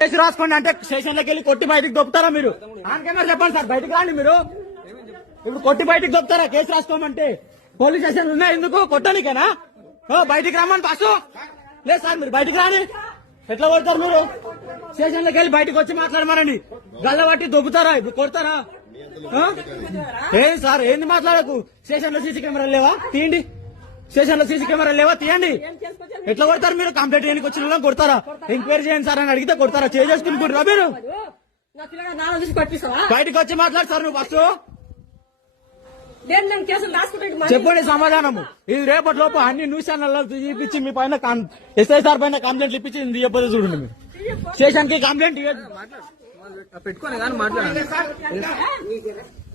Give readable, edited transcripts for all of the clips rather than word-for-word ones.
Case రాసుకోండి అంటే స్టేషన్లోకి వెళ్ళి కొట్టి బయటకు దొప్పుతారా మీరు? ఆనకేమో చెప్పండి సార్, బయటకు రాండి మీరు. ఇప్పుడు కొట్టి బయటకు దొప్పుతారా కేసు రాసుకోమంటే? పోలీస్ స్టేషన్ ఉన్నాయి ఎందుకు? కొట్టడానికేనా? బయటికి రమ్మని పాసు లేదు సార్, మీరు బయటకు రాని. ఎట్లా కొడతారు మీరు? స్టేషన్లోకి వెళ్ళి బయటకు వచ్చి మాట్లాడమనండి. గల్ల బట్టి దొబ్బుతారా? ఇప్పుడు కొడతారా? ఏంది సార్, ఏంది మాట్లాడకు? స్టేషన్ లో సీసీ కెమెరాలు లేవా? తీయండి. స్టేషన్ లో సీసీ కెమెరాలు లేవా? తీయండి. ఎట్లా కొడతారు మీరు? కంప్లైంట్ చేయడానికి వచ్చిన వాళ్ళని కొడతారా? ఎంక్వైరీ చేయండి సార్ అని అడిగితే కొడతారా? చేసుకుంటురా మీరు? బయటకు వచ్చి మాట్లాడు సార్. నువ్వు ఫస్ట్ చెప్పండి సమాధానము. ఇది రేపటి లోపు అన్ని న్యూస్ ఛానల్లో చూపించి మీ పైన ఎస్ఐ సార్ పైన కంప్లైంట్ ఇప్పించి ఇది చెప్పదు చూడండి. మీరు స్టేషన్ కి కంప్లైంట్ పెట్టుకోని కానీ మాట్లాడాలి.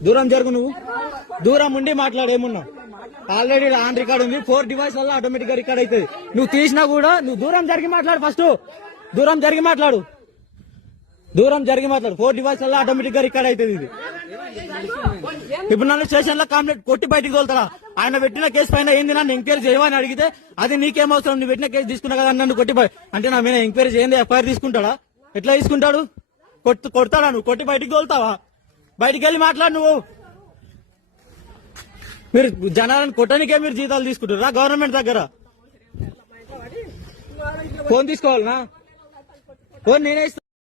దూరం జరుగు, నువ్వు దూరం ఉండి మాట్లాడేమున్నావు? ఆల్రెడీ ఆన్ రికార్డ్ ఉంది. 4 డివైస్ వల్ల ఆటోమేటిక్ గా రికార్డ్ అవుతుంది. నువ్వు తీసినా కూడా నువ్వు దూరం జరిగి మాట్లాడు. ఫస్ట్ దూరం జరిగి మాట్లాడు. 4 డివైస్ వల్ల ఆటోమేటిక్ గా రికార్డ్ అవుతుంది. ఇది ఇప్పుడు నన్ను స్టేషన్ లో కంప్లైంట్ కొట్టి బయటికి తోలుతారా? ఆయన పెట్టిన కేసు పైన ఏంది నన్ను ఎంక్వైరీ చేయమని అడిగితే అది నీకేం అవసరం? నువ్వు పెట్టిన కేసు తీసుకున్నా కదా నన్ను కొట్టి అంటే నా మీద ఎంక్వైరీ చేయండి, ఎఫ్ఐఆర్ తీసుకుంటాడా? ఎట్లా తీసుకుంటాడు? కొడతాడా? నువ్వు కొట్టి బయటికి తోలుతావా? బయటికి వెళ్ళి మాట్లాడు. నువ్వు మీరు జనాలను కొట్టడానికే మీరు జీతాలు తీసుకుంటారా గవర్నమెంట్ దగ్గర? ఫోన్ తీసుకోవాలనా? ఫోన్ నేనే ఇస్తాను.